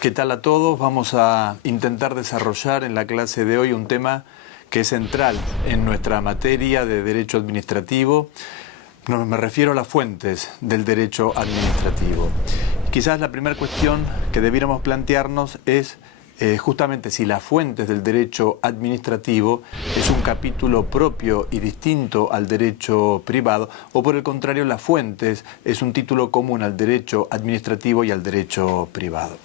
¿Qué tal a todos? Vamos a intentar desarrollar en la clase de hoy un tema que es central en nuestra materia de derecho administrativo. Me refiero a las fuentes del derecho administrativo. Quizás la primera cuestión que debiéramos plantearnos es justamente si las fuentes del derecho administrativo es un capítulo propio y distinto al derecho privado, o por el contrario, las fuentes es un título común al derecho administrativo y al derecho privado.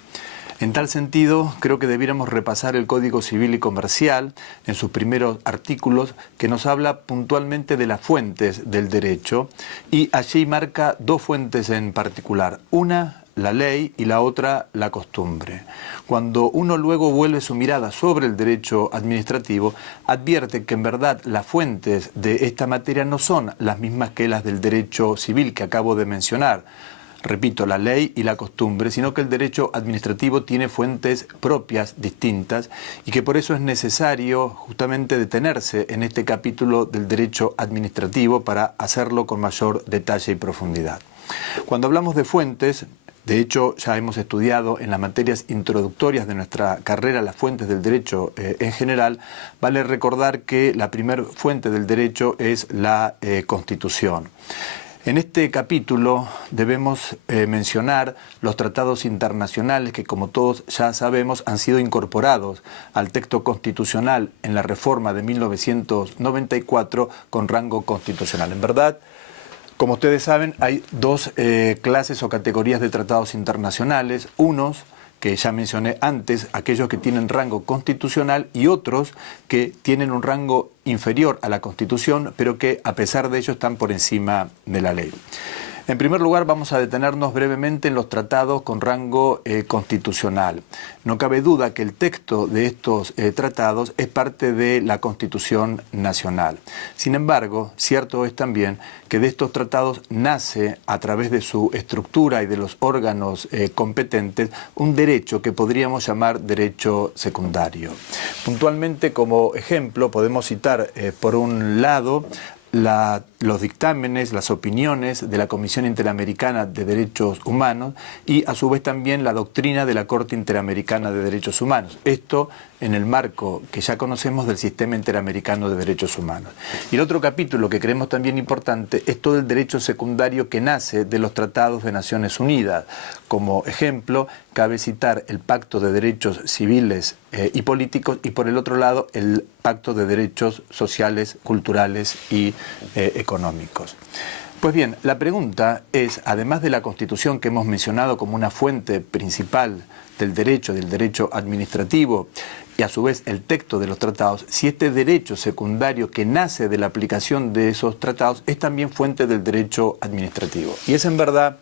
En tal sentido, creo que debiéramos repasar el Código Civil y Comercial en sus primeros artículos, que nos habla puntualmente de las fuentes del derecho, y allí marca dos fuentes en particular. Una, la ley, y la otra, la costumbre. Cuando uno luego vuelve su mirada sobre el derecho administrativo, advierte que en verdad las fuentes de esta materia no son las mismas que las del derecho civil que acabo de mencionar. Repito, la ley y la costumbre, sino que el derecho administrativo tiene fuentes propias, distintas, y que por eso es necesario justamente detenerse en este capítulo del derecho administrativo para hacerlo con mayor detalle y profundidad. Cuando hablamos de fuentes, de hecho ya hemos estudiado en las materias introductorias de nuestra carrera las fuentes del derecho en general, vale recordar que la primera fuente del derecho es la Constitución. En este capítulo debemos mencionar los tratados internacionales que, como todos ya sabemos, han sido incorporados al texto constitucional en la reforma de 1994 con rango constitucional. En verdad, como ustedes saben, hay dos clases o categorías de tratados internacionales, unos que ya mencioné antes, aquellos que tienen rango constitucional, y otros que tienen un rango inferior a la Constitución, pero que a pesar de ello están por encima de la ley. En primer lugar, vamos a detenernos brevemente en los tratados con rango constitucional. No cabe duda que el texto de estos tratados es parte de la Constitución Nacional. Sin embargo, cierto es también que de estos tratados nace, a través de su estructura y de los órganos competentes, un derecho que podríamos llamar derecho secundario. Puntualmente, como ejemplo, podemos citar, por un lado, los dictámenes, las opiniones de la Comisión Interamericana de Derechos Humanos y a su vez también la doctrina de la Corte Interamericana de Derechos Humanos. Esto en el marco que ya conocemos del Sistema Interamericano de Derechos Humanos. Y el otro capítulo que creemos también importante es todo el derecho secundario que nace de los tratados de Naciones Unidas. Como ejemplo, cabe citar el Pacto de Derechos Civiles y Políticos y por el otro lado el Pacto de Derechos Sociales, Culturales y Económicos. Pues bien, la pregunta es, además de la Constitución que hemos mencionado como una fuente principal del derecho administrativo, y a su vez el texto de los tratados, si este derecho secundario que nace de la aplicación de esos tratados es también fuente del derecho administrativo. Y es en verdad,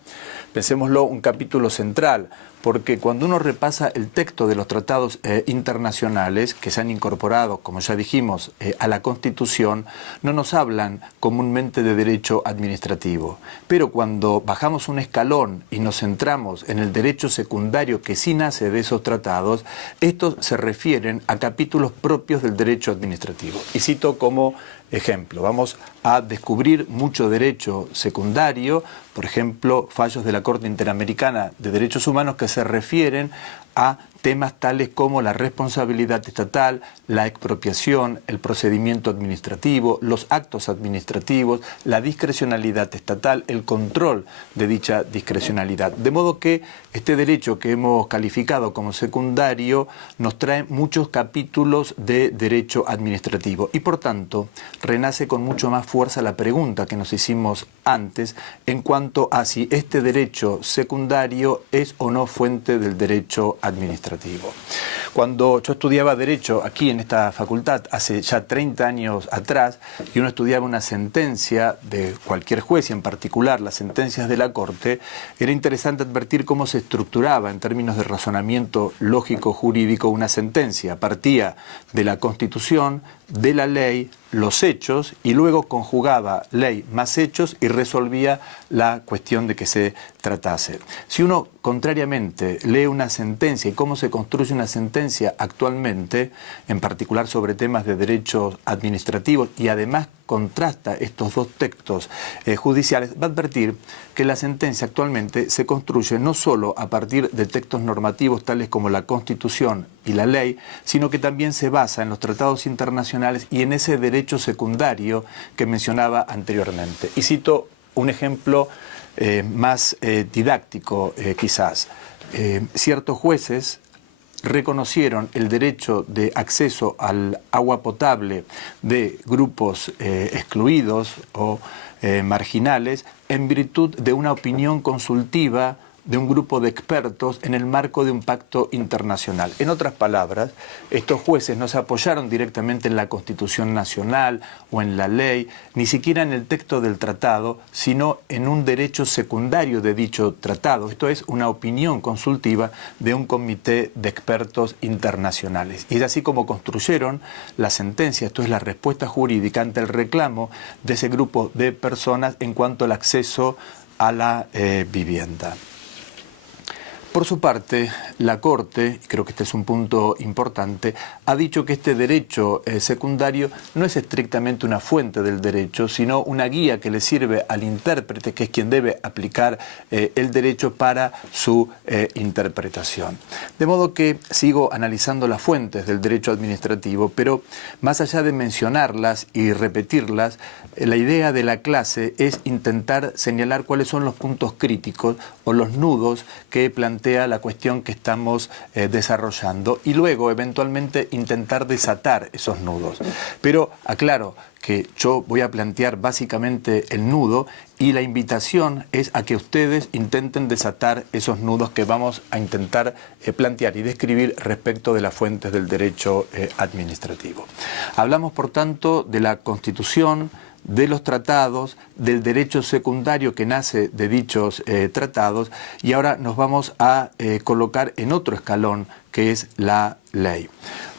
pensémoslo, un capítulo central, porque cuando uno repasa el texto de los tratados internacionales que se han incorporado, como ya dijimos, a la Constitución, no nos hablan comúnmente de derecho administrativo. Pero cuando bajamos un escalón y nos centramos en el derecho secundario que sí nace de esos tratados, estos se refieren a capítulos propios del derecho administrativo. Y cito como ejemplo, vamos a descubrir mucho derecho secundario, por ejemplo, fallos de la Corte Interamericana de Derechos Humanos que se refieren a temas tales como la responsabilidad estatal, la expropiación, el procedimiento administrativo, los actos administrativos, la discrecionalidad estatal, el control de dicha discrecionalidad. De modo que este derecho que hemos calificado como secundario nos trae muchos capítulos de derecho administrativo y por tanto renace con mucho más fuerza la pregunta que nos hicimos antes en cuanto a si este derecho secundario es o no fuente del derecho administrativo. Cuando yo estudiaba Derecho aquí en esta facultad, hace ya 30 años atrás, y uno estudiaba una sentencia de cualquier juez, y en particular las sentencias de la Corte, era interesante advertir cómo se estructuraba en términos de razonamiento lógico-jurídico una sentencia. Partía de la Constitución, de la ley, los hechos, y luego conjugaba ley más hechos y resolvía la cuestión de que se tratase. Si uno, contrariamente, lee una sentencia y cómo se construye una sentencia actualmente, en particular sobre temas de derechos administrativos y además contrasta estos dos textos judiciales, va a advertir que la sentencia actualmente se construye no solo a partir de textos normativos tales como la Constitución y la ley, sino que también se basa en los tratados internacionales y en ese derecho secundario que mencionaba anteriormente. Y cito un ejemplo más didáctico quizás. Ciertos jueces reconocieron el derecho de acceso al agua potable de grupos excluidos o marginales en virtud de una opinión consultiva de un grupo de expertos en el marco de un pacto internacional. En otras palabras, estos jueces no se apoyaron directamente en la Constitución Nacional o en la ley, ni siquiera en el texto del tratado, sino en un derecho secundario de dicho tratado. Esto es una opinión consultiva de un comité de expertos internacionales. Y es así como construyeron la sentencia, esto es la respuesta jurídica ante el reclamo de ese grupo de personas en cuanto al acceso a la vivienda. Por su parte, la Corte, y creo que este es un punto importante, ha dicho que este derecho secundario no es estrictamente una fuente del derecho, sino una guía que le sirve al intérprete, que es quien debe aplicar el derecho para su interpretación. De modo que sigo analizando las fuentes del derecho administrativo, pero más allá de mencionarlas y repetirlas, la idea de la clase es intentar señalar cuáles son los puntos críticos o los nudos que plantea la cuestión que estamos desarrollando y luego eventualmente intentar desatar esos nudos. Pero aclaro que yo voy a plantear básicamente el nudo y la invitación es a que ustedes intenten desatar esos nudos que vamos a intentar plantear y describir respecto de las fuentes del derecho administrativo. Hablamos, por tanto, de la Constitución, de los tratados, del derecho secundario que nace de dichos tratados y ahora nos vamos a colocar en otro escalón que es la ley.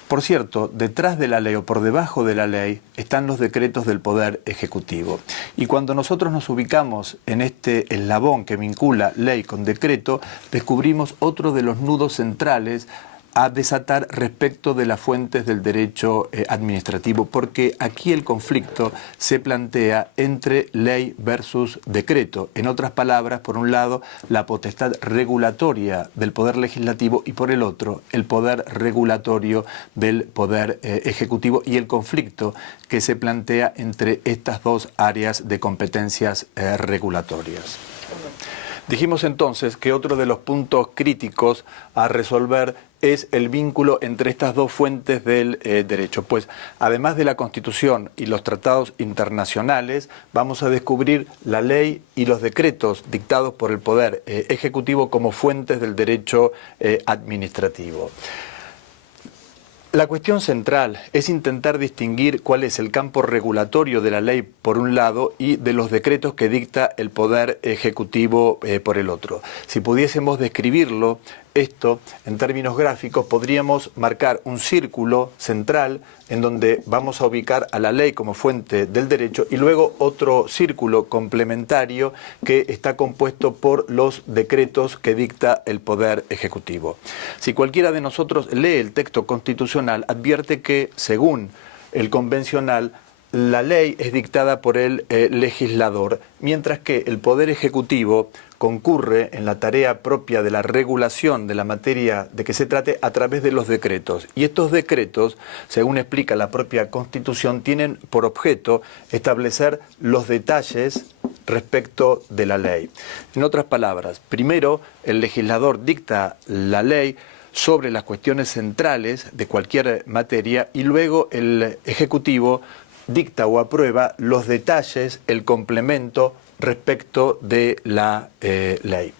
Por cierto, detrás de la ley o por debajo de la ley están los decretos del Poder Ejecutivo. Y cuando nosotros nos ubicamos en este eslabón que vincula ley con decreto, descubrimos otro de los nudos centrales a desatar respecto de las fuentes del derecho administrativo, porque aquí el conflicto se plantea entre ley versus decreto. En otras palabras, por un lado, la potestad regulatoria del Poder Legislativo y por el otro, el poder regulatorio del Poder Ejecutivo y el conflicto que se plantea entre estas dos áreas de competencias regulatorias. Dijimos entonces que otro de los puntos críticos a resolver es el vínculo entre estas dos fuentes del derecho. Pues además de la Constitución y los tratados internacionales, vamos a descubrir la ley y los decretos dictados por el Poder Ejecutivo como fuentes del derecho administrativo. La cuestión central es intentar distinguir cuál es el campo regulatorio de la ley por un lado y de los decretos que dicta el Poder Ejecutivo por el otro. Si pudiésemos describirlo, esto en términos gráficos, podríamos marcar un círculo central en donde vamos a ubicar a la ley como fuente del derecho y luego otro círculo complementario que está compuesto por los decretos que dicta el Poder Ejecutivo. Si cualquiera de nosotros lee el texto constitucional, advierte que, según el convencional, la ley es dictada por el legislador, mientras que el Poder Ejecutivo concurre en la tarea propia de la regulación de la materia de que se trate a través de los decretos. Y estos decretos, según explica la propia Constitución, tienen por objeto establecer los detalles respecto de la ley. En otras palabras, primero el legislador dicta la ley sobre las cuestiones centrales de cualquier materia y luego el Ejecutivo dicta o aprueba los detalles, el complemento respecto de la ley.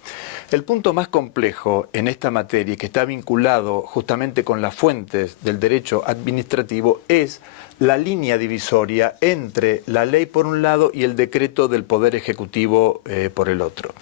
El punto más complejo en esta materia, que está vinculado justamente con las fuentes del derecho administrativo, es la línea divisoria entre la ley por un lado y el decreto del Poder Ejecutivo por el otro.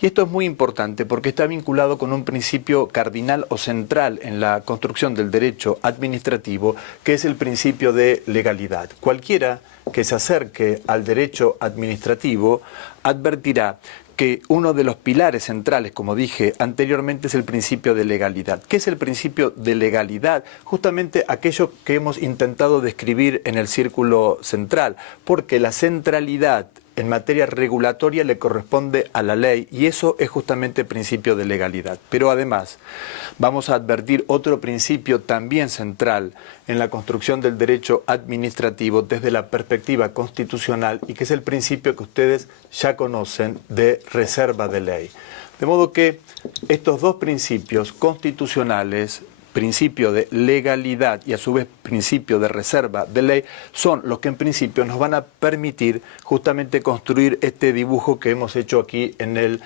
Y esto es muy importante porque está vinculado con un principio cardinal o central en la construcción del derecho administrativo, que es el principio de legalidad. Cualquiera que se acerque al derecho administrativo advertirá que uno de los pilares centrales, como dije anteriormente, es el principio de legalidad. ¿Qué es el principio de legalidad? Justamente aquello que hemos intentado describir en el círculo central, porque la centralidad en materia regulatoria le corresponde a la ley y eso es justamente el principio de legalidad. Pero además vamos a advertir otro principio también central en la construcción del derecho administrativo desde la perspectiva constitucional y que es el principio que ustedes ya conocen de reserva de ley. De modo que estos dos principios constitucionales, principio de legalidad y a su vez principio de reserva de ley, son los que en principio nos van a permitir justamente construir este dibujo que hemos hecho aquí en el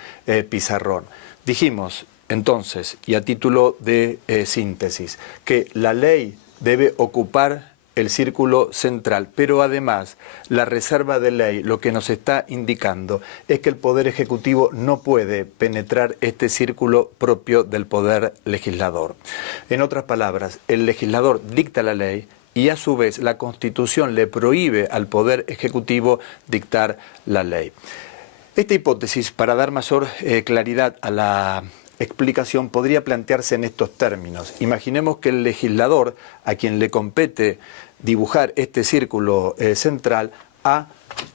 pizarrón. Dijimos entonces, y a título de síntesis, que la ley debe ocupar el círculo central, pero además la reserva de ley lo que nos está indicando es que el Poder Ejecutivo no puede penetrar este círculo propio del Poder Legislador. En otras palabras, el legislador dicta la ley y a su vez la Constitución le prohíbe al Poder Ejecutivo dictar la ley. Esta hipótesis, para dar mayor claridad a la explicación, podría plantearse en estos términos. Imaginemos que el legislador, a quien le compete dibujar este círculo central, ha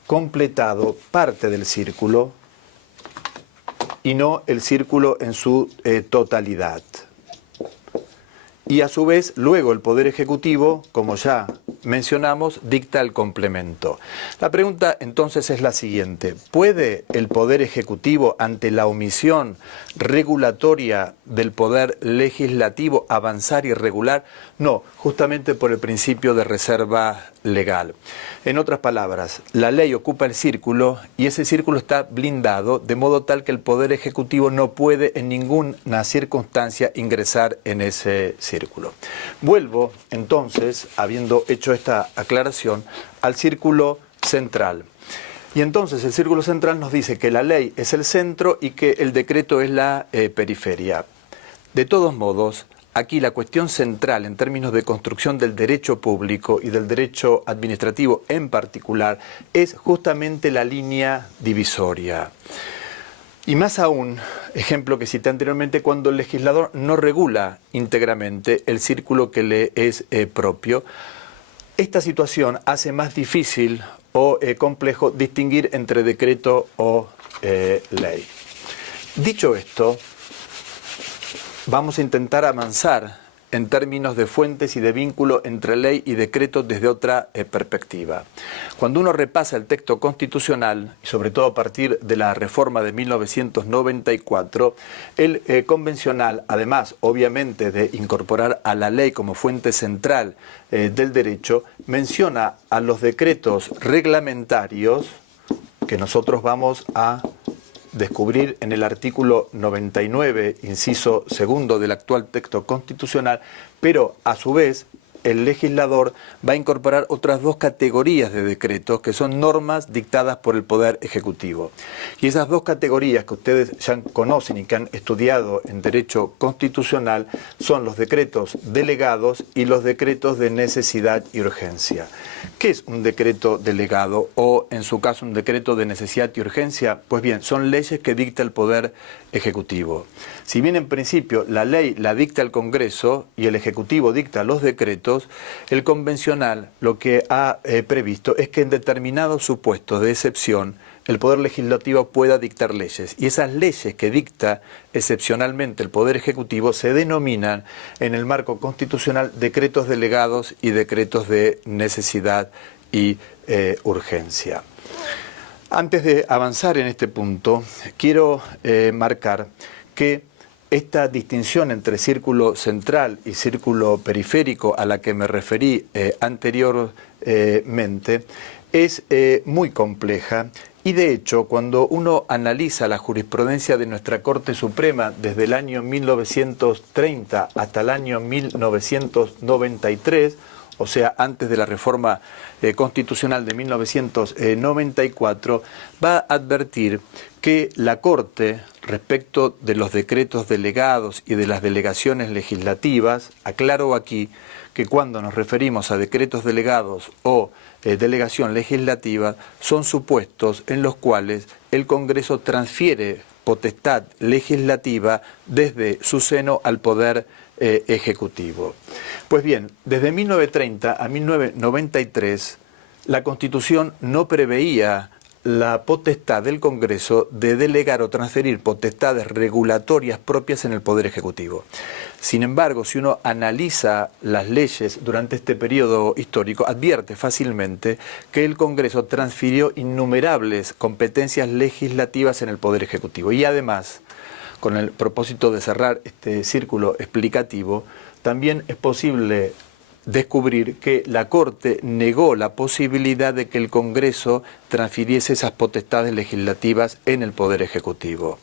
completado parte del círculo y no el círculo en su totalidad. Y a su vez, luego el Poder Ejecutivo, como ya mencionamos, dicta el complemento. La pregunta entonces es la siguiente: ¿puede el Poder Ejecutivo, ante la omisión regulatoria del Poder Legislativo, avanzar y regular? No, justamente por el principio de reserva legal. En otras palabras, la ley ocupa el círculo y ese círculo está blindado de modo tal que el Poder Ejecutivo no puede en ninguna circunstancia ingresar en ese círculo. Vuelvo entonces, habiendo hecho esta aclaración, al círculo central. Y entonces el círculo central nos dice que la ley es el centro y que el decreto es la periferia. De todos modos, aquí la cuestión central en términos de construcción del derecho público y del derecho administrativo en particular es justamente la línea divisoria. Y más aún, ejemplo que cité anteriormente, cuando el legislador no regula íntegramente el círculo que le es propio, esta situación hace más difícil o complejo distinguir entre decreto o ley. Dicho esto, vamos a intentar avanzar en términos de fuentes y de vínculo entre ley y decreto desde otra perspectiva. Cuando uno repasa el texto constitucional, y sobre todo a partir de la reforma de 1994, el convencional, además obviamente de incorporar a la ley como fuente central del derecho, menciona a los decretos reglamentarios que nosotros vamos a descubrir en el artículo 99, inciso segundo del actual texto constitucional, pero a su vez el legislador va a incorporar otras dos categorías de decretos que son normas dictadas por el Poder Ejecutivo. Y esas dos categorías que ustedes ya conocen y que han estudiado en Derecho Constitucional son los decretos delegados y los decretos de necesidad y urgencia. ¿Qué es un decreto delegado o, en su caso, un decreto de necesidad y urgencia? Pues bien, son leyes que dicta el Poder Ejecutivo. Si bien en principio la ley la dicta el Congreso y el Ejecutivo dicta los decretos, el convencional lo que ha previsto es que en determinados supuestos de excepción el Poder Legislativo pueda dictar leyes. Y esas leyes que dicta excepcionalmente el Poder Ejecutivo se denominan en el marco constitucional decretos delegados y decretos de necesidad y urgencia. Antes de avanzar en este punto, quiero marcar que esta distinción entre círculo central y círculo periférico a la que me referí anteriormente es muy compleja y de hecho cuando uno analiza la jurisprudencia de nuestra Corte Suprema desde el año 1930 hasta el año 1993, o sea, antes de la reforma constitucional de 1994, va a advertir que la Corte, respecto de los decretos delegados y de las delegaciones legislativas, aclaro aquí que cuando nos referimos a decretos delegados o delegación legislativa, son supuestos en los cuales el Congreso transfiere potestad legislativa desde su seno al Poder Ejecutivo. Pues bien, desde 1930 a 1993, la Constitución no preveía la potestad del Congreso de delegar o transferir potestades regulatorias propias en el Poder Ejecutivo. Sin embargo, si uno analiza las leyes durante este periodo histórico, advierte fácilmente que el Congreso transfirió innumerables competencias legislativas en el Poder Ejecutivo. Y además, con el propósito de cerrar este círculo explicativo, también es posible descubrir que la Corte negó la posibilidad de que el Congreso transfiriese esas potestades legislativas en el Poder Ejecutivo.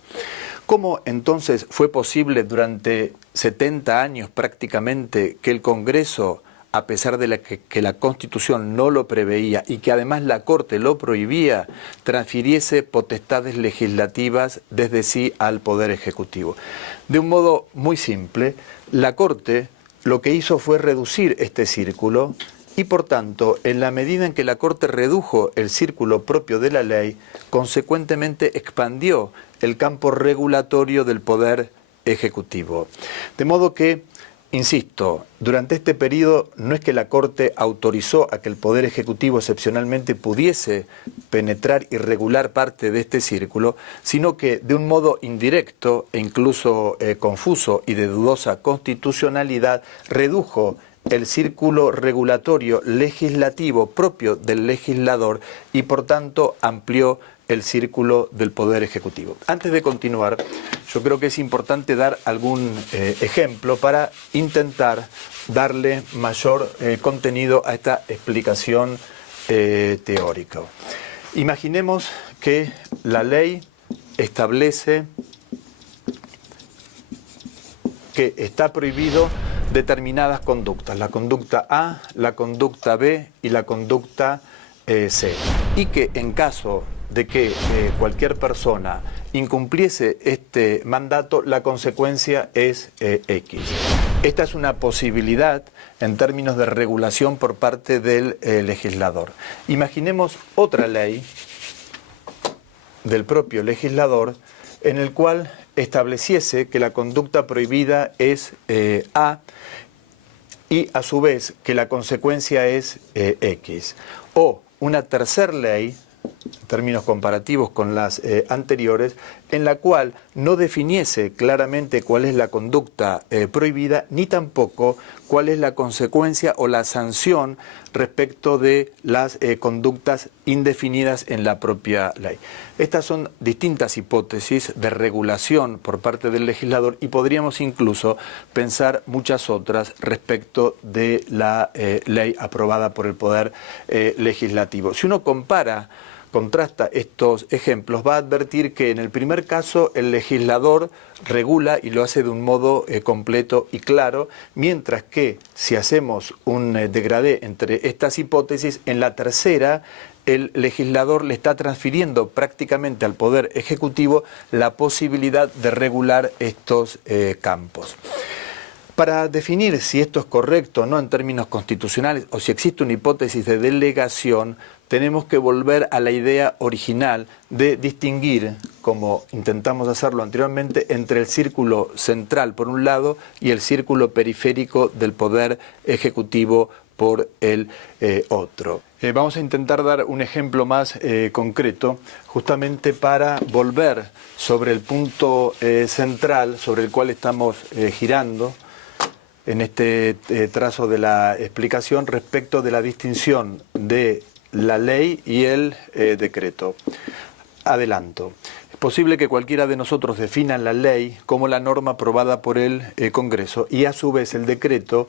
¿Cómo entonces fue posible durante 70 años prácticamente que el Congreso, a pesar de que la Constitución no lo preveía y que además la Corte lo prohibía, transfiriese potestades legislativas desde sí al Poder Ejecutivo? De un modo muy simple, la Corte lo que hizo fue reducir este círculo y, por tanto, en la medida en que la Corte redujo el círculo propio de la ley, consecuentemente expandió el campo regulatorio del Poder Ejecutivo. De modo que, insisto, durante este periodo no es que la Corte autorizó a que el Poder Ejecutivo excepcionalmente pudiese penetrar y regular parte de este círculo, sino que de un modo indirecto e incluso confuso y de dudosa constitucionalidad redujo el círculo regulatorio legislativo propio del legislador y por tanto amplió el círculo del Poder Ejecutivo. Antes de continuar, yo creo que es importante dar algún ejemplo para intentar darle mayor contenido a esta explicación teórica. Imaginemos que la ley establece que está prohibido determinadas conductas, la conducta A, la conducta B y la conducta C, y que en caso de que cualquier persona incumpliese este mandato, la consecuencia es X. Esta es una posibilidad en términos de regulación por parte del legislador. Imaginemos otra ley del propio legislador en el cual estableciese que la conducta prohibida es A y a su vez que la consecuencia es X. O una tercera ley, en términos comparativos con las anteriores, en la cual no definiese claramente cuál es la conducta prohibida, ni tampoco cuál es la consecuencia o la sanción respecto de las conductas indefinidas en la propia ley. Estas son distintas hipótesis de regulación por parte del legislador y podríamos incluso pensar muchas otras respecto de la ley aprobada por el Poder Legislativo. Si uno contrasta estos ejemplos, va a advertir que en el primer caso el legislador regula y lo hace de un modo completo y claro, mientras que si hacemos un degradé entre estas hipótesis, en la tercera el legislador le está transfiriendo prácticamente al Poder Ejecutivo la posibilidad de regular estos campos. Para definir si esto es correcto o no en términos constitucionales o si existe una hipótesis de delegación, tenemos que volver a la idea original de distinguir, como intentamos hacerlo anteriormente, entre el círculo central por un lado y el círculo periférico del Poder Ejecutivo por el otro. Vamos a intentar dar un ejemplo más concreto, justamente para volver sobre el punto central sobre el cual estamos girando en este trazo de la explicación respecto de la distinción de la ley y el decreto. Adelanto. Es posible que cualquiera de nosotros defina la ley como la norma aprobada por el Congreso y a su vez el decreto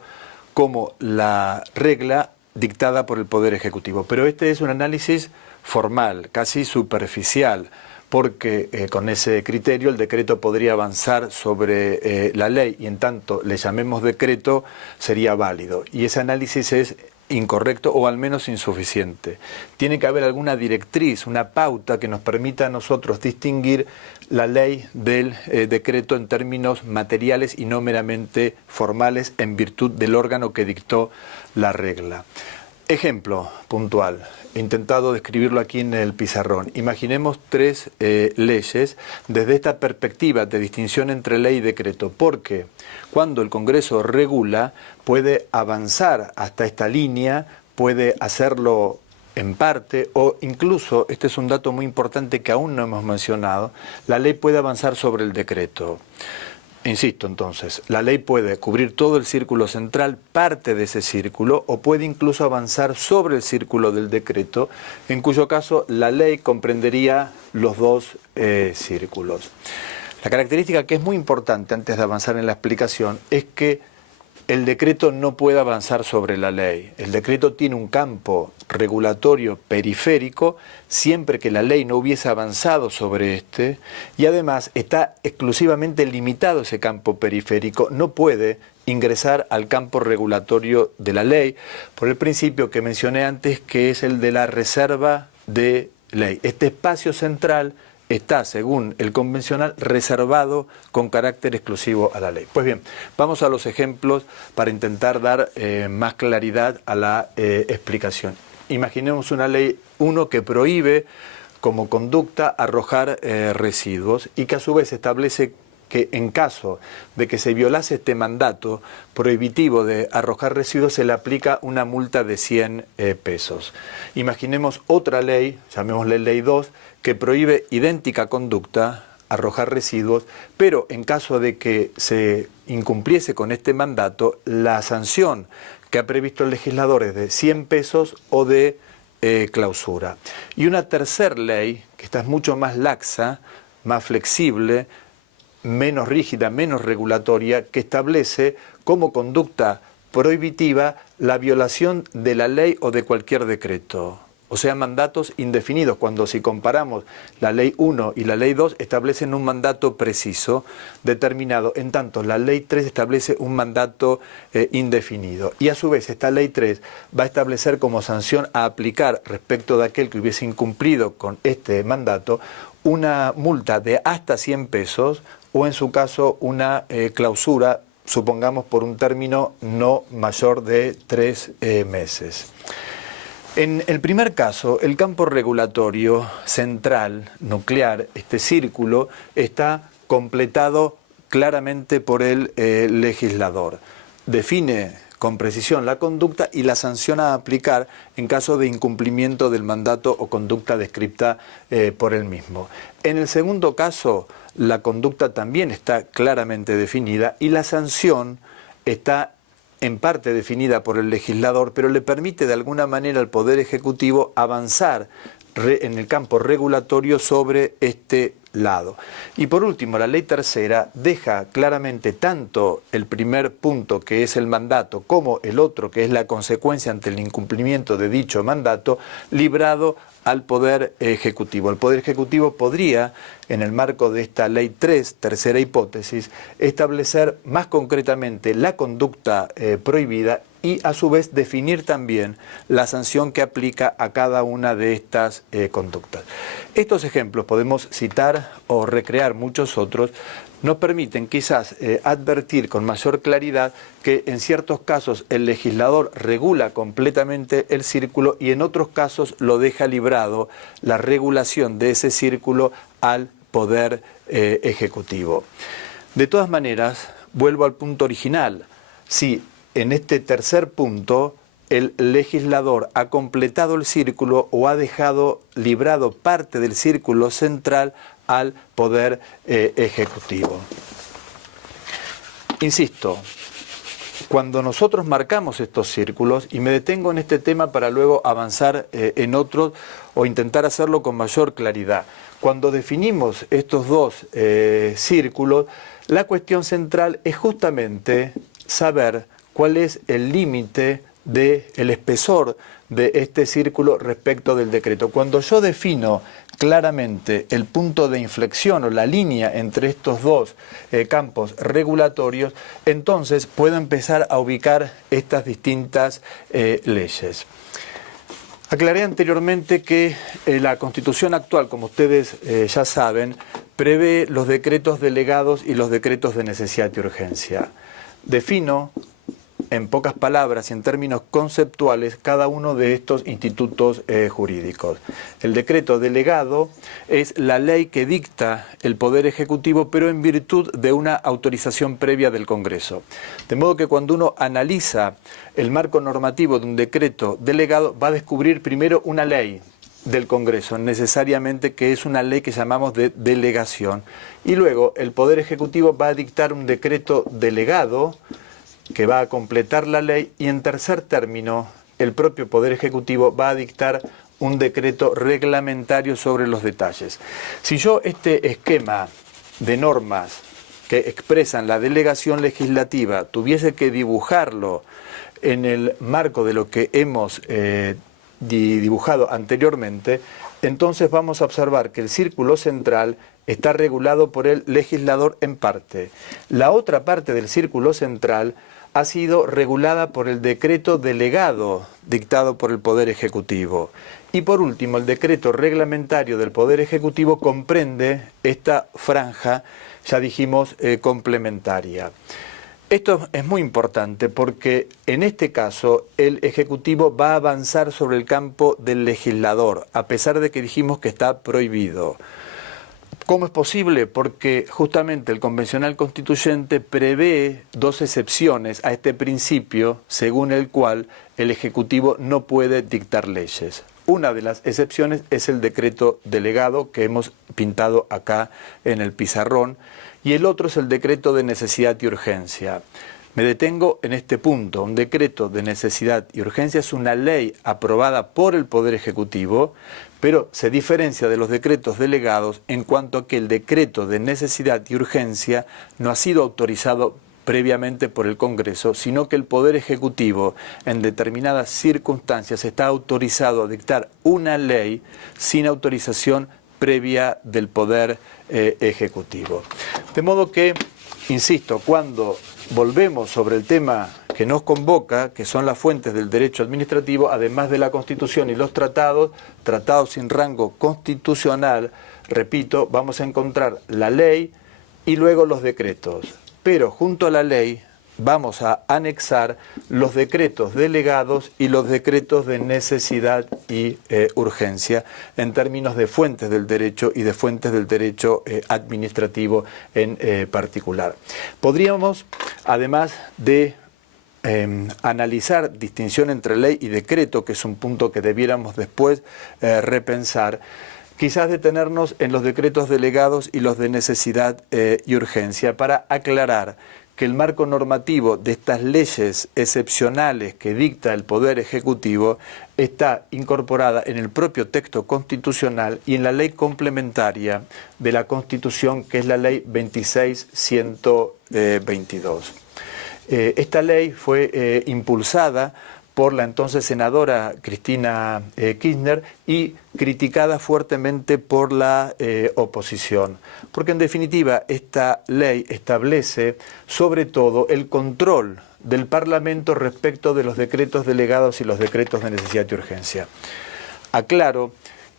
como la regla dictada por el Poder Ejecutivo. Pero este es un análisis formal, casi superficial, porque con ese criterio el decreto podría avanzar sobre la ley y en tanto le llamemos decreto sería válido. Y ese análisis es incorrecto o al menos insuficiente. Tiene que haber alguna directriz, una pauta que nos permita a nosotros distinguir la ley del decreto en términos materiales y no meramente formales en virtud del órgano que dictó la regla. Ejemplo puntual, he intentado describirlo aquí en el pizarrón. Imaginemos tres leyes desde esta perspectiva de distinción entre ley y decreto, porque cuando el Congreso regula puede avanzar hasta esta línea, puede hacerlo en parte o incluso, este es un dato muy importante que aún no hemos mencionado, la ley puede avanzar sobre el decreto. Insisto entonces, la ley puede cubrir todo el círculo central, parte de ese círculo, o puede incluso avanzar sobre el círculo del decreto, en cuyo caso la ley comprendería los dos círculos. La característica que es muy importante antes de avanzar en la explicación es que el decreto no puede avanzar sobre la ley. El decreto tiene un campo regulatorio periférico siempre que la ley no hubiese avanzado sobre este, y además está exclusivamente limitado ese campo periférico, no puede ingresar al campo regulatorio de la ley por el principio que mencioné antes, que es el de la reserva de ley. Este espacio central está, según el convencional, reservado con carácter exclusivo a la ley. Pues bien, vamos a los ejemplos para intentar dar más claridad a la explicación. Imaginemos una ley 1 que prohíbe como conducta arrojar residuos y que a su vez establece que en caso de que se violase este mandato prohibitivo de arrojar residuos se le aplica una multa de 100 pesos. Imaginemos otra ley, llamémosle ley 2, que prohíbe idéntica conducta, arrojar residuos, pero en caso de que se incumpliese con este mandato, la sanción que ha previsto el legislador es de 100 pesos o de clausura. Y una tercera ley, que esta es mucho más laxa, más flexible, menos rígida, menos regulatoria, que establece como conducta prohibitiva la violación de la ley o de cualquier decreto. O sea, mandatos indefinidos, cuando si comparamos la ley 1 y la ley 2 establecen un mandato preciso, determinado, en tanto la ley 3 establece un mandato indefinido. Y a su vez esta ley 3 va a establecer como sanción a aplicar respecto de aquel que hubiese incumplido con este mandato una multa de hasta 100 pesos o en su caso una clausura, supongamos por un término no mayor de 3 meses. En el primer caso, el campo regulatorio central, nuclear, este círculo, está completado claramente por el legislador. Define con precisión la conducta y la sanción a aplicar en caso de incumplimiento del mandato o conducta descripta por él mismo. En el segundo caso, la conducta también está claramente definida y la sanción está en parte definida por el legislador, pero le permite de alguna manera al Poder Ejecutivo avanzar en el campo regulatorio sobre este lado. Y por último, la ley tercera deja claramente tanto el primer punto, que es el mandato, como el otro, que es la consecuencia ante el incumplimiento de dicho mandato, librado al Poder Ejecutivo. El Poder Ejecutivo podría, en el marco de esta ley 3, tercera hipótesis, establecer más concretamente la conducta prohibida y a su vez definir también la sanción que aplica a cada una de estas conductas. Estos ejemplos, podemos citar o recrear muchos otros, nos permiten quizás advertir con mayor claridad que en ciertos casos el legislador regula completamente el círculo y en otros casos lo deja librado la regulación de ese círculo al Poder Ejecutivo. De todas maneras, vuelvo al punto original. Si en este tercer punto el legislador ha completado el círculo o ha dejado librado parte del círculo central al Poder Ejecutivo. Insisto, cuando nosotros marcamos estos círculos, y me detengo en este tema para luego avanzar en otros o intentar hacerlo con mayor claridad, cuando definimos estos dos círculos, la cuestión central es justamente saber cuál es el límite del espesor de este círculo respecto del decreto. Cuando yo defino claramente el punto de inflexión o la línea entre estos dos campos regulatorios, entonces puedo empezar a ubicar estas distintas leyes. Aclaré anteriormente que la Constitución actual, como ustedes ya saben, prevé los decretos delegados y los decretos de necesidad y urgencia. Defino, en pocas palabras y en términos conceptuales, cada uno de estos institutos jurídicos. El decreto delegado es la ley que dicta el Poder Ejecutivo, pero en virtud de una autorización previa del Congreso. De modo que cuando uno analiza el marco normativo de un decreto delegado, va a descubrir primero una ley del Congreso, necesariamente, que es una ley que llamamos de delegación. Y luego el Poder Ejecutivo va a dictar un decreto delegado que va a completar la ley, y en tercer término el propio Poder Ejecutivo va a dictar un decreto reglamentario sobre los detalles. Si yo este esquema de normas que expresan la delegación legislativa tuviese que dibujarlo en el marco de lo que hemos dibujado anteriormente, entonces vamos a observar que el círculo central está regulado por el legislador en parte. La otra parte del círculo central ha sido regulada por el decreto delegado dictado por el Poder Ejecutivo. Y por último, el decreto reglamentario del Poder Ejecutivo comprende esta franja, ya dijimos, complementaria. Esto es muy importante porque en este caso el Ejecutivo va a avanzar sobre el campo del legislador, a pesar de que dijimos que está prohibido. ¿Cómo es posible? Porque justamente el convencional constituyente prevé dos excepciones a este principio, según el cual el Ejecutivo no puede dictar leyes. Una de las excepciones es el decreto delegado que hemos pintado acá en el pizarrón, y el otro es el decreto de necesidad y urgencia. Me detengo en este punto. Un decreto de necesidad y urgencia es una ley aprobada por el Poder Ejecutivo, pero se diferencia de los decretos delegados en cuanto a que el decreto de necesidad y urgencia no ha sido autorizado previamente por el Congreso, sino que el Poder Ejecutivo en determinadas circunstancias está autorizado a dictar una ley sin autorización previa del Poder Ejecutivo. De modo que, insisto, cuando volvemos sobre el tema que nos convoca, que son las fuentes del derecho administrativo, además de la Constitución y los tratados sin rango constitucional, repito, vamos a encontrar la ley y luego los decretos. Pero junto a la ley vamos a anexar los decretos delegados y los decretos de necesidad y urgencia en términos de fuentes del derecho y de fuentes del derecho administrativo en particular. Podríamos, además de analizar distinción entre ley y decreto, que es un punto que debiéramos después repensar, quizás detenernos en los decretos delegados y los de necesidad y urgencia para aclarar que el marco normativo de estas leyes excepcionales que dicta el Poder Ejecutivo está incorporada en el propio texto constitucional y en la ley complementaria de la Constitución, que es la Ley 26.122. Esta ley fue impulsada por la entonces senadora Cristina Kirchner y criticada fuertemente por la oposición. Porque en definitiva esta ley establece sobre todo el control del Parlamento respecto de los decretos delegados y los decretos de necesidad y urgencia. Aclaro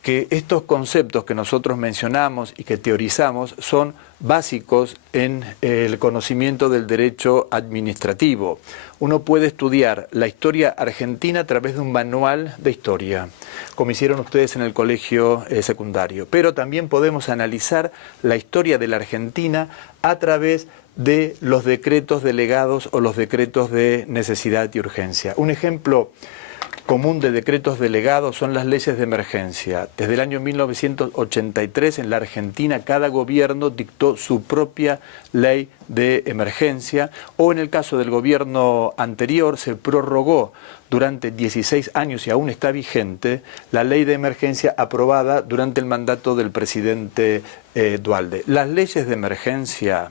que estos conceptos que nosotros mencionamos y que teorizamos son básicos en el conocimiento del derecho administrativo. Uno puede estudiar la historia argentina a través de un manual de historia, como hicieron ustedes en el colegio secundario, pero también podemos analizar la historia de la Argentina a través de los decretos delegados o los decretos de necesidad y urgencia. Un ejemplo común de decretos delegados son las leyes de emergencia. Desde el año 1983 en la Argentina cada gobierno dictó su propia ley de emergencia, o en el caso del gobierno anterior se prorrogó durante 16 años y aún está vigente la ley de emergencia aprobada durante el mandato del presidente Duhalde. Las leyes de emergencia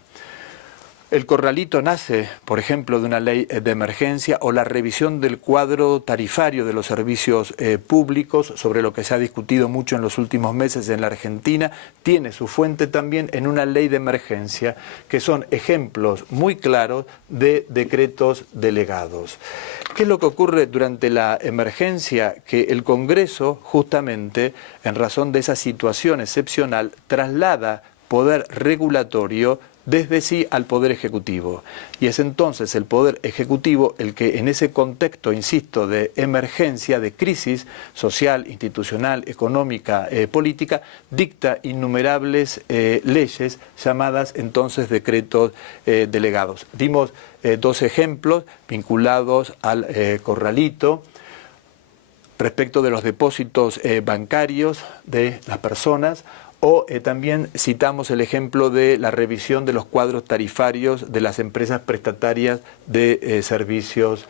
El corralito nace, por ejemplo, de una ley de emergencia o la revisión del cuadro tarifario de los servicios públicos, sobre lo que se ha discutido mucho en los últimos meses en la Argentina, tiene su fuente también en una ley de emergencia, que son ejemplos muy claros de decretos delegados. ¿Qué es lo que ocurre durante la emergencia? Que el Congreso, justamente, en razón de esa situación excepcional, traslada poder regulatorio desde sí al Poder Ejecutivo. Y es entonces el Poder Ejecutivo el que en ese contexto, insisto, de emergencia, de crisis social, institucional, económica, política, dicta innumerables leyes llamadas entonces decretos delegados. Dimos dos ejemplos vinculados al corralito respecto de los depósitos bancarios de las personas. O también citamos el ejemplo de la revisión de los cuadros tarifarios de las empresas prestatarias de servicios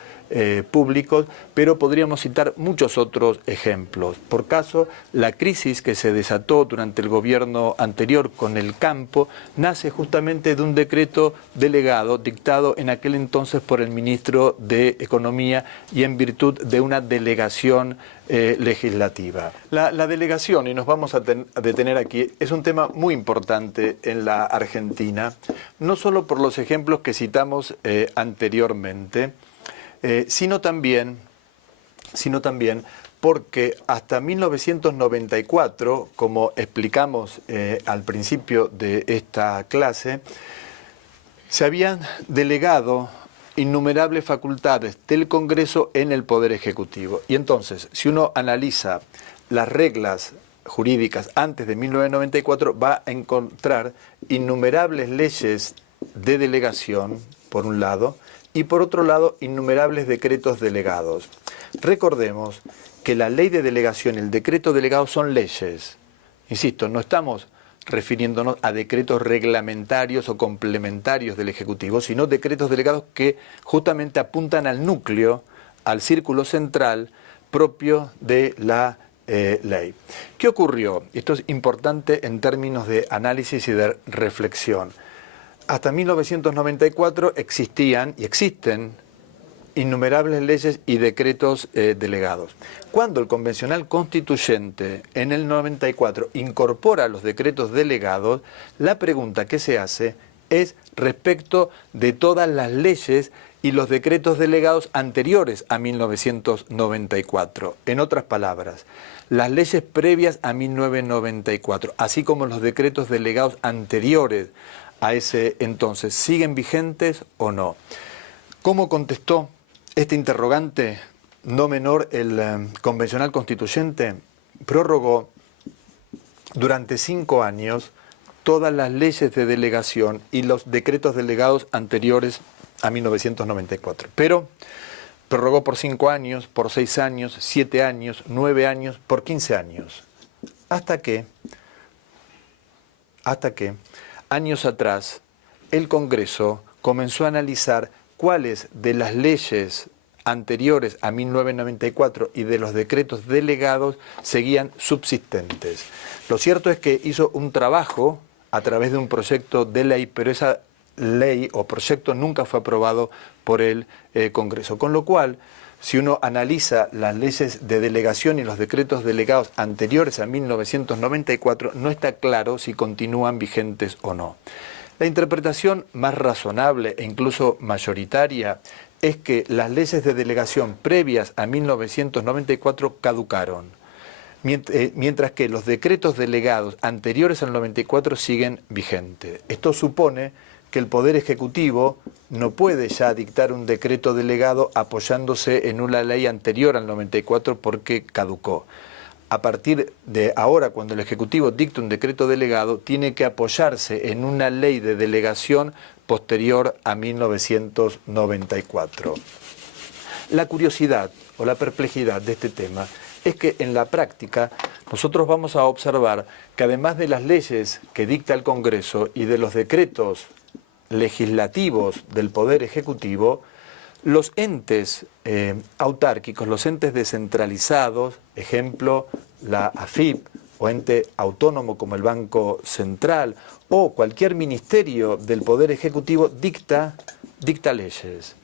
públicos, pero podríamos citar muchos otros ejemplos. Por caso, la crisis que se desató durante el gobierno anterior con el campo nace justamente de un decreto delegado dictado en aquel entonces por el ministro de Economía y en virtud de una delegación legislativa. La delegación, y nos vamos a detener aquí, es un tema muy importante en la Argentina, no solo por los ejemplos que citamos anteriormente, sino también porque hasta 1994, como explicamos al principio de esta clase, se habían delegado innumerables facultades del Congreso en el Poder Ejecutivo. Y entonces, si uno analiza las reglas jurídicas antes de 1994, va a encontrar innumerables leyes de delegación, por un lado, y por otro lado, innumerables decretos delegados. Recordemos que la ley de delegación y el decreto delegado son leyes. Insisto, no estamos refiriéndonos a decretos reglamentarios o complementarios del Ejecutivo, sino decretos delegados que justamente apuntan al núcleo, al círculo central propio de la ley. ¿Qué ocurrió? Esto es importante en términos de análisis y de reflexión. Hasta 1994 existían y existen innumerables leyes y decretos delegados. Cuando el Convencional Constituyente en el 94 incorpora los decretos delegados, la pregunta que se hace es respecto de todas las leyes y los decretos delegados anteriores a 1994. En otras palabras, las leyes previas a 1994, así como los decretos delegados anteriores a ese entonces, ¿siguen vigentes o no? ¿Cómo contestó este interrogante no menor el Convencional Constituyente? Prorrogó durante 5 años todas las leyes de delegación y los decretos delegados anteriores a 1994. Pero prorrogó por 5 años, por 6 años, 7 años, 9 años, por 15 años. Hasta que años atrás el Congreso comenzó a analizar cuáles de las leyes anteriores a 1994 y de los decretos delegados seguían subsistentes. Lo cierto es que hizo un trabajo a través de un proyecto de ley, pero esa ley o proyecto nunca fue aprobado por el Congreso. Con lo cual, si uno analiza las leyes de delegación y los decretos delegados anteriores a 1994, no está claro si continúan vigentes o no. La interpretación más razonable e incluso mayoritaria es que las leyes de delegación previas a 1994 caducaron, mientras que los decretos delegados anteriores al 94 siguen vigentes. Esto supone que el Poder Ejecutivo no puede ya dictar un decreto delegado apoyándose en una ley anterior al 94 porque caducó. A partir de ahora, cuando el Ejecutivo dicta un decreto delegado, tiene que apoyarse en una ley de delegación posterior a 1994. La curiosidad o la perplejidad de este tema es que en la práctica nosotros vamos a observar que además de las leyes que dicta el Congreso y de los decretos legislativos del Poder Ejecutivo, los entes autárquicos, los entes descentralizados, ejemplo, la AFIP o ente autónomo como el Banco Central o cualquier ministerio del Poder Ejecutivo dicta leyes.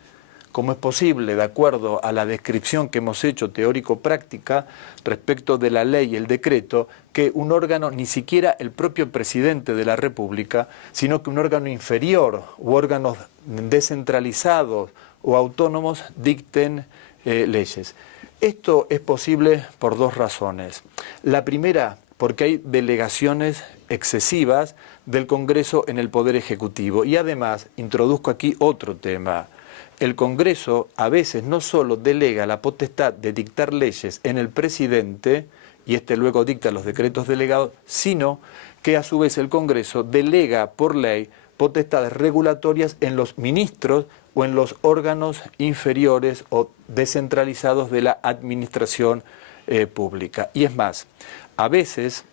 ¿Cómo es posible, de acuerdo a la descripción que hemos hecho teórico-práctica respecto de la ley y el decreto, que un órgano, ni siquiera el propio presidente de la República, sino que un órgano inferior u órganos descentralizados o autónomos dicten leyes? Esto es posible por dos razones. La primera, porque hay delegaciones excesivas del Congreso en el Poder Ejecutivo. Y además, introduzco aquí otro tema. El Congreso a veces no solo delega la potestad de dictar leyes en el presidente, y este luego dicta los decretos delegados, sino que a su vez el Congreso delega por ley potestades regulatorias en los ministros o en los órganos inferiores o descentralizados de la administración pública. Y es más, a veces,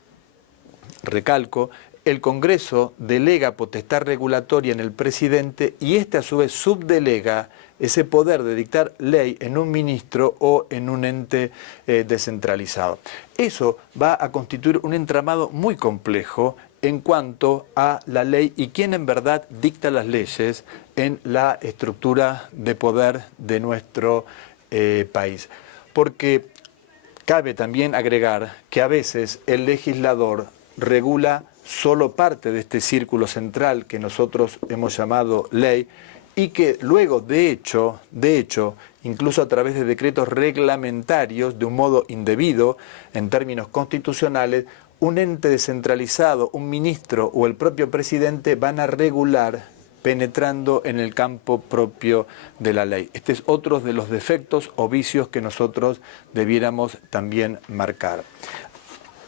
recalco, el Congreso delega potestad regulatoria en el presidente y este a su vez subdelega ese poder de dictar ley en un ministro o en un ente descentralizado. Eso va a constituir un entramado muy complejo en cuanto a la ley y quién en verdad dicta las leyes en la estructura de poder de nuestro país. Porque cabe también agregar que a veces el legislador regula solo parte de este círculo central que nosotros hemos llamado ley y que luego, de hecho, incluso a través de decretos reglamentarios, de un modo indebido, en términos constitucionales, un ente descentralizado, un ministro o el propio presidente van a regular penetrando en el campo propio de la ley. Este es otro de los defectos o vicios que nosotros debiéramos también marcar.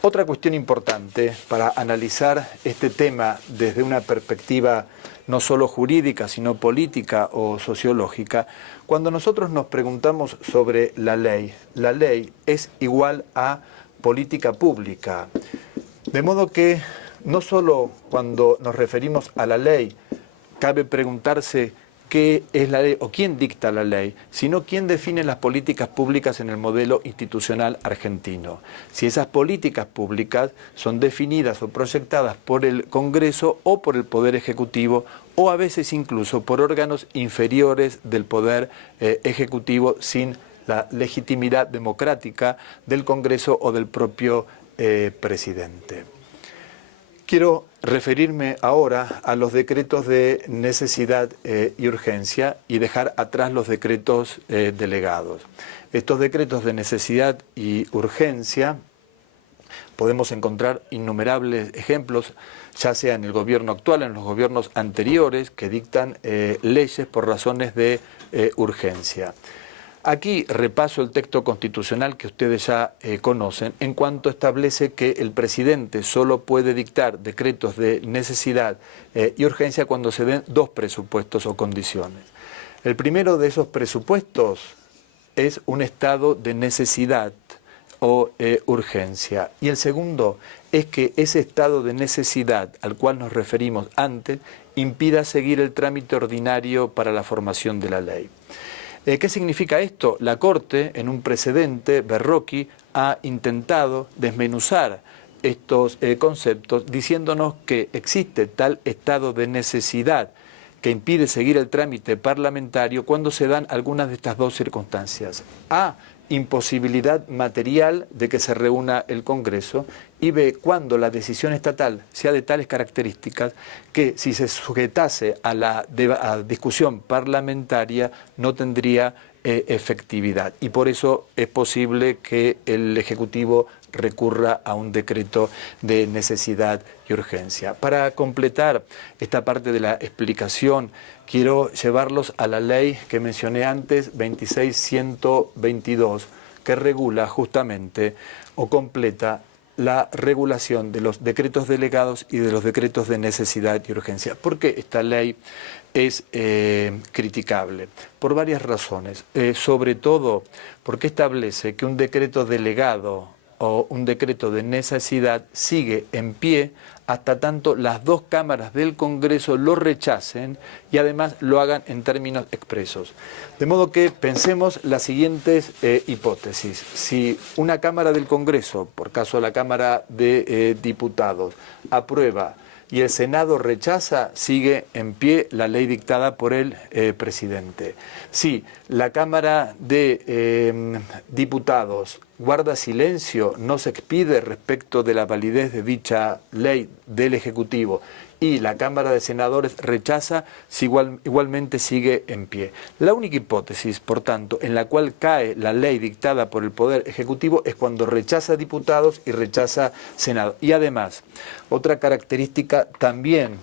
Otra cuestión importante para analizar este tema desde una perspectiva no solo jurídica, sino política o sociológica, cuando nosotros nos preguntamos sobre la ley es igual a política pública. De modo que no solo cuando nos referimos a la ley cabe preguntarse qué es la ley o quién dicta la ley, sino quién define las políticas públicas en el modelo institucional argentino. Si esas políticas públicas son definidas o proyectadas por el Congreso o por el Poder Ejecutivo o a veces incluso por órganos inferiores del Poder Ejecutivo sin la legitimidad democrática del Congreso o del propio presidente. Quiero referirme ahora a los decretos de necesidad y urgencia y dejar atrás los decretos delegados. Estos decretos de necesidad y urgencia podemos encontrar innumerables ejemplos, ya sea en el gobierno actual, en los gobiernos anteriores, que dictan leyes por razones de urgencia. Aquí repaso el texto constitucional que ustedes ya conocen, en cuanto establece que el presidente solo puede dictar decretos de necesidad y urgencia cuando se den dos presupuestos o condiciones. El primero de esos presupuestos es un estado de necesidad o urgencia. Y el segundo es que ese estado de necesidad al cual nos referimos antes impida seguir el trámite ordinario para la formación de la ley. ¿Qué significa esto? La Corte, en un precedente, Berroqui, ha intentado desmenuzar estos conceptos diciéndonos que existe tal estado de necesidad que impide seguir el trámite parlamentario cuando se dan algunas de estas dos circunstancias. A, imposibilidad material de que se reúna el Congreso, y B, cuando la decisión estatal sea de tales características que si se sujetase a la discusión parlamentaria no tendría efectividad. Y por eso es posible que el Ejecutivo recurra a un decreto de necesidad y urgencia. Para completar esta parte de la explicación, quiero llevarlos a la ley que mencioné antes, 26.122, que regula justamente o completa la regulación de los decretos delegados y de los decretos de necesidad y urgencia. ¿Por qué esta ley es criticable? Por varias razones. Sobre todo porque establece que un decreto delegado o un decreto de necesidad sigue en pie hasta tanto las dos cámaras del Congreso lo rechacen y además lo hagan en términos expresos. De modo que pensemos las siguientes hipótesis. Si una Cámara del Congreso, por caso la Cámara de Diputados, aprueba y el Senado rechaza, sigue en pie la ley dictada por el presidente. Si la Cámara de Diputados guarda silencio, no se expide respecto de la validez de dicha ley del Ejecutivo y la Cámara de Senadores rechaza, igualmente sigue en pie. La única hipótesis, por tanto, en la cual cae la ley dictada por el Poder Ejecutivo es cuando rechaza diputados y rechaza Senado. Y además, otra característica también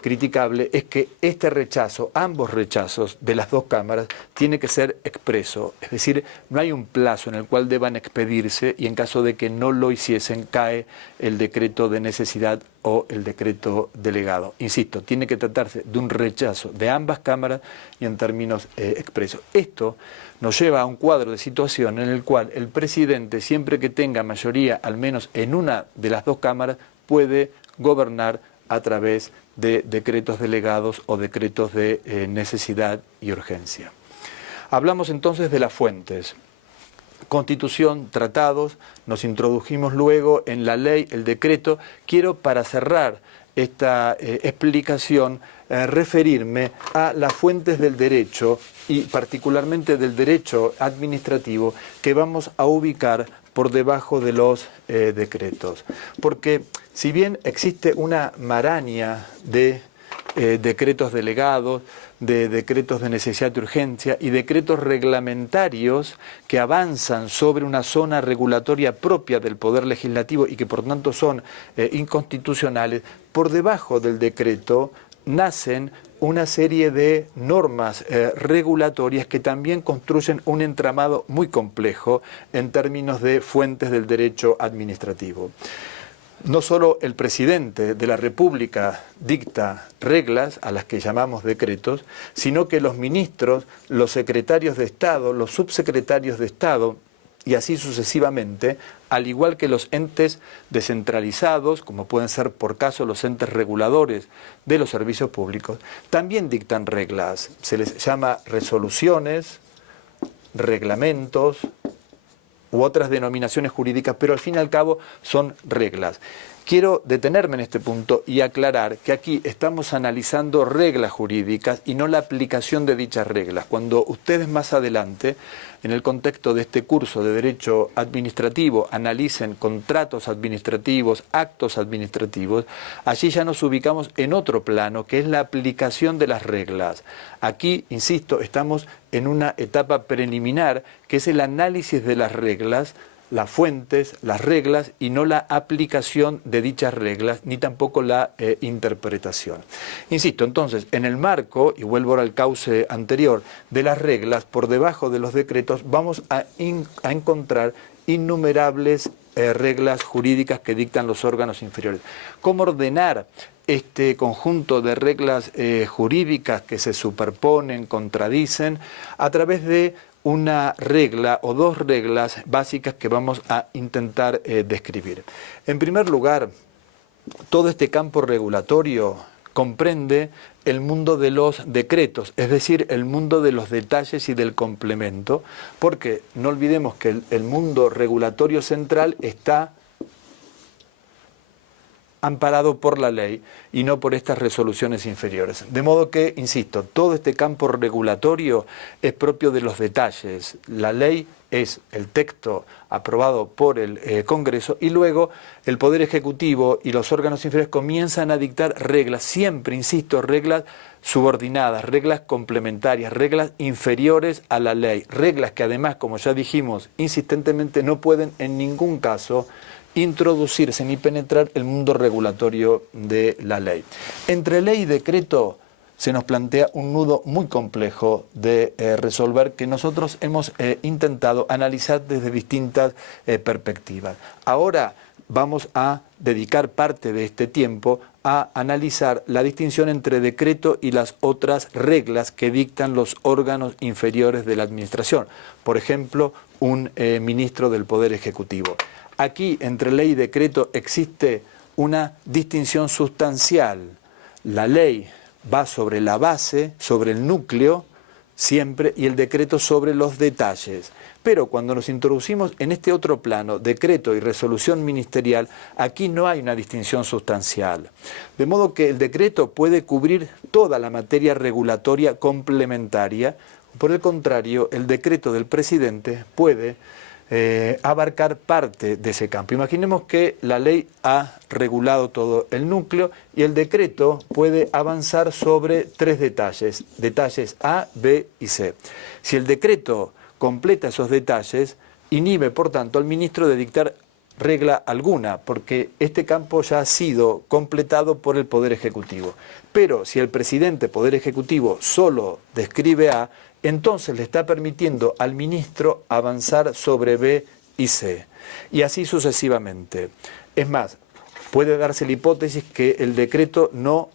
criticable es que este rechazo, ambos rechazos de las dos cámaras, tiene que ser expreso. Es decir, no hay un plazo en el cual deban expedirse y en caso de que no lo hiciesen, cae el decreto de necesidad o el decreto delegado. Insisto, tiene que tratarse de un rechazo de ambas cámaras y en términos expresos. Esto nos lleva a un cuadro de situación en el cual el presidente, siempre que tenga mayoría, al menos en una de las dos cámaras, puede gobernar a través de decretos delegados o decretos de necesidad y urgencia. Hablamos entonces de las fuentes. Constitución, tratados, nos introdujimos luego en la ley, el decreto. Quiero, para cerrar esta explicación, referirme a las fuentes del derecho y particularmente del derecho administrativo que vamos a ubicar por debajo de los decretos. Porque si bien existe una maraña de decretos delegados, de decretos de necesidad y urgencia y decretos reglamentarios que avanzan sobre una zona regulatoria propia del Poder Legislativo y que por tanto son inconstitucionales, por debajo del decreto nacen una serie de normas regulatorias que también construyen un entramado muy complejo en términos de fuentes del derecho administrativo. No solo el presidente de la República dicta reglas, a las que llamamos decretos, sino que los ministros, los secretarios de Estado, los subsecretarios de Estado, y así sucesivamente, al igual que los entes descentralizados, como pueden ser por caso los entes reguladores de los servicios públicos, también dictan reglas. Se les llama resoluciones, reglamentos u otras denominaciones jurídicas, pero al fin y al cabo son reglas. Quiero detenerme en este punto y aclarar que aquí estamos analizando reglas jurídicas y no la aplicación de dichas reglas. Cuando ustedes más adelante, en el contexto de este curso de Derecho Administrativo, analicen contratos administrativos, actos administrativos, allí ya nos ubicamos en otro plano, que es la aplicación de las reglas. Aquí, insisto, estamos en una etapa preliminar, que es el análisis de las reglas, las fuentes, las reglas y no la aplicación de dichas reglas, ni tampoco la interpretación. Insisto, entonces, en el marco, y vuelvo al cauce anterior, de las reglas, por debajo de los decretos, vamos a encontrar innumerables reglas jurídicas que dictan los órganos inferiores. ¿Cómo ordenar este conjunto de reglas jurídicas que se superponen, contradicen, a través de una regla o dos reglas básicas que vamos a intentar describir? En primer lugar, todo este campo regulatorio comprende el mundo de los decretos, es decir, el mundo de los detalles y del complemento, porque no olvidemos que el mundo regulatorio central está amparado por la ley y no por estas resoluciones inferiores. De modo que, insisto, todo este campo regulatorio es propio de los detalles. La ley es el texto aprobado por el Congreso y luego el Poder Ejecutivo y los órganos inferiores comienzan a dictar reglas, siempre, insisto, reglas subordinadas, reglas complementarias, reglas inferiores a la ley, reglas que además, como ya dijimos insistentemente, no pueden en ningún caso introducirse ni penetrar el mundo regulatorio de la ley. Entre ley y decreto se nos plantea un nudo muy complejo de resolver que nosotros hemos intentado analizar desde distintas perspectivas. Ahora vamos a dedicar parte de este tiempo a analizar la distinción entre decreto y las otras reglas que dictan los órganos inferiores de la administración. Por ejemplo, un ministro del Poder Ejecutivo. Aquí, entre ley y decreto, existe una distinción sustancial. La ley va sobre la base, sobre el núcleo, siempre, y el decreto sobre los detalles. Pero cuando nos introducimos en este otro plano, decreto y resolución ministerial, aquí no hay una distinción sustancial. De modo que el decreto puede cubrir toda la materia regulatoria complementaria. Por el contrario, el decreto del presidente puede abarcar parte de ese campo. Imaginemos que la ley ha regulado todo el núcleo y el decreto puede avanzar sobre 3 detalles, detalles A, B y C. Si el decreto completa esos detalles, inhibe por tanto al ministro de dictar regla alguna, porque este campo ya ha sido completado por el Poder Ejecutivo. Pero si el presidente, Poder Ejecutivo, solo describe A, entonces le está permitiendo al ministro avanzar sobre B y C, y así sucesivamente. Es más, puede darse la hipótesis que el decreto no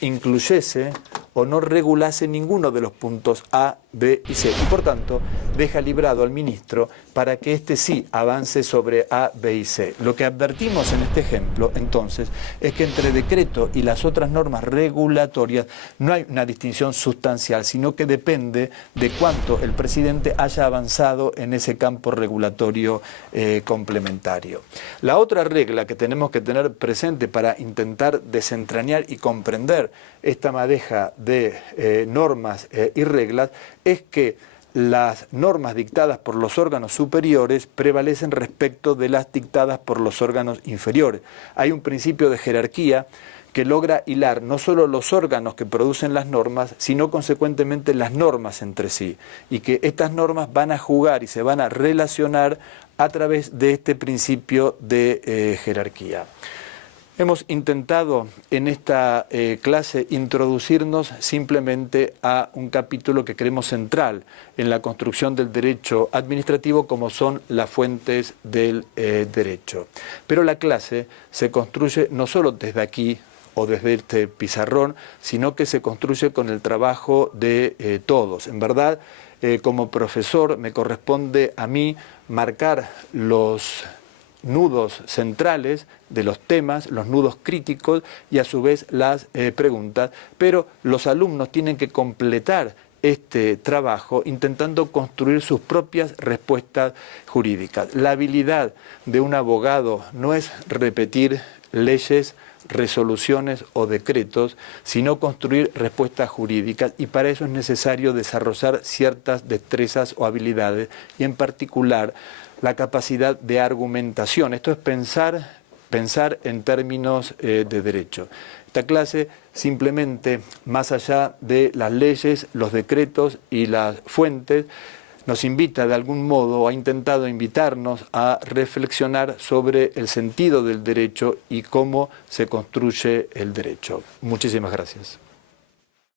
incluyese o no regulase ninguno de los puntos A, B y C, y por tanto deja librado al ministro para que éste sí avance sobre A, B y C. Lo que advertimos en este ejemplo, entonces, es que entre decreto y las otras normas regulatorias no hay una distinción sustancial, sino que depende de cuánto el presidente haya avanzado en ese campo regulatorio complementario. La otra regla que tenemos que tener presente para intentar desentrañar y comprender esta madeja de normas y reglas es que las normas dictadas por los órganos superiores prevalecen respecto de las dictadas por los órganos inferiores. Hay un principio de jerarquía que logra hilar no solo los órganos que producen las normas, sino consecuentemente las normas entre sí, y que estas normas van a jugar y se van a relacionar a través de este principio de jerarquía. Hemos intentado en esta clase introducirnos simplemente a un capítulo que creemos central en la construcción del derecho administrativo, como son las fuentes del derecho. Pero la clase se construye no solo desde aquí o desde este pizarrón, sino que se construye con el trabajo de todos. En verdad, como profesor me corresponde a mí marcar los nudos centrales de los temas, los nudos críticos y a su vez las preguntas, pero los alumnos tienen que completar este trabajo intentando construir sus propias respuestas jurídicas. La habilidad de un abogado no es repetir leyes, resoluciones o decretos, sino construir respuestas jurídicas, y para eso es necesario desarrollar ciertas destrezas o habilidades, y en particular la capacidad de argumentación. Esto es pensar en términos de derecho. Esta clase simplemente, más allá de las leyes, los decretos y las fuentes, nos invita de algún modo, ha intentado invitarnos a reflexionar sobre el sentido del derecho y cómo se construye el derecho. Muchísimas gracias.